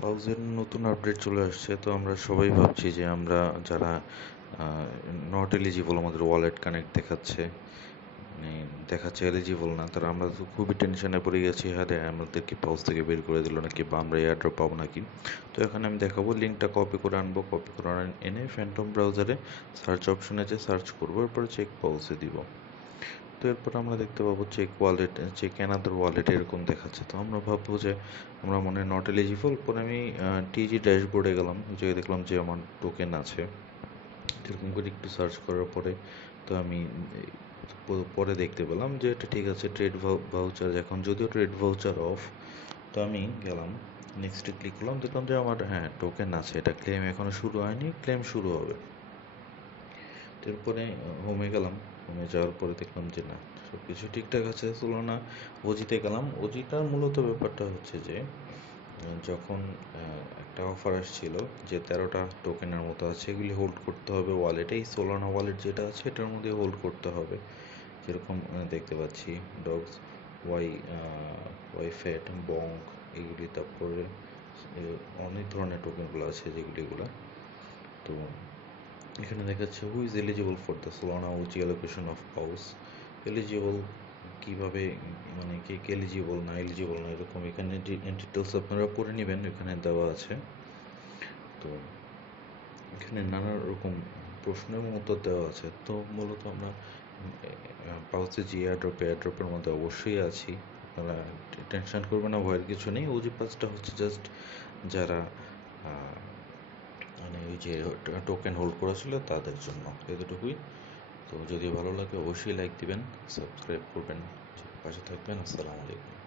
পাউজের নতুন আপডেট চলে আসছে, তো আমরা সবাই ভাবছি যে আমরা যারা নট এলিজিবল, আমাদের ওয়ালেট কানেক্ট দেখাচ্ছে, মানে দেখাচ্ছে এলিজিবল না, তারা আমরা তো খুবই টেনশনে পড়ে গেছি। হ্যাঁ রে, আমাদেরকে পাউজ থেকে বের করে দিল নাকি, বা আমরা এয়ারড্রপ পাবো নাকি। তো এখানে আমি দেখাবো, লিঙ্কটা কপি করে আনবো, কপি করে এনে ফ্যান্টম ব্রাউজারে সার্চ অপশনে যে সার্চ করবো, এরপরে চেক পাউজে দিব। তো এরপর আমরা দেখতে পাবো check wallet, check another wallet এরকম দেখাচ্ছে। তো আমরা ভাববো যে আমরা মনে হয় নট এলিজিবল। পরে আমি টিজি ড্যাশবোর্ডে গেলাম, যে দেখলাম যে আমার টোকেন আছে। এরকম করে একটু সার্চ করার পরে তো আমি পরে দেখতে পেলাম যে এটা ঠিক আছে, ট্রেড ভাউচার, এখন যদিও ট্রেড ভাউচার অফ। তো আমি গেলাম, নেক্সটে ক্লিক করলাম, দেখলাম যে আমার টোকেন আছে, এটা ক্লেম এখনো শুরু হয়নি, ক্লেম শুরু হবে। এরপরে হোমে গেলাম, হোমে যাওয়ার পরে দেখলাম যে না, সব কিছু ঠিকঠাক আছে। তুলনা ওজিতে গেলাম। ওজিটার মূলত ব্যাপারটা হচ্ছে যে যখন একটা অফার আসছিল যে 13টা টোকেনের মতো আছে, এগুলি হোল্ড করতে হবে ওয়ালেটে। এই সোলানা ওয়ালেট যেটা আছে এটার মধ্যে হোল্ড করতে হবে। যেরকম দেখতে পাচ্ছি ডগস, ওয়াই ওয়াই ফ্যাট, বঙ্ক, এগুলি, তারপরে অনেক ধরনের টোকেনগুলো আছে যেগুলো। তো এখানে দেখাচ্ছে who is eligible for the Solana OG allocation of paws. Eligible কিভাবে, মানে কে কে এলিজিবল না এলিজিবল না, এরকম এখানে ডিটেলস আপনারা পড়ে নেবেন, এখানে দেওয়া আছে। তো এখানে নানা রকম প্রশ্ন এবং উত্তর দেওয়া আছে। তো মূলত আমরা পাউচে যে এয়ারড্রপের মধ্যে অবশ্যই আছি। আপনারা টেনশন করবেন না, ভয়ের কিছু নেই। ওজি পাসটা হচ্ছে জাস্ট যারা মানে ওই যে টোকেন হোল্ড করেছিল তাদের জন্য, এতটুকুই। তো যদি ভালো লাগে অবশ্যই লাইক দিবেন, সাবস্ক্রাইব করবেন, পাশে থাকবেন। আসসালামু আলাইকুম।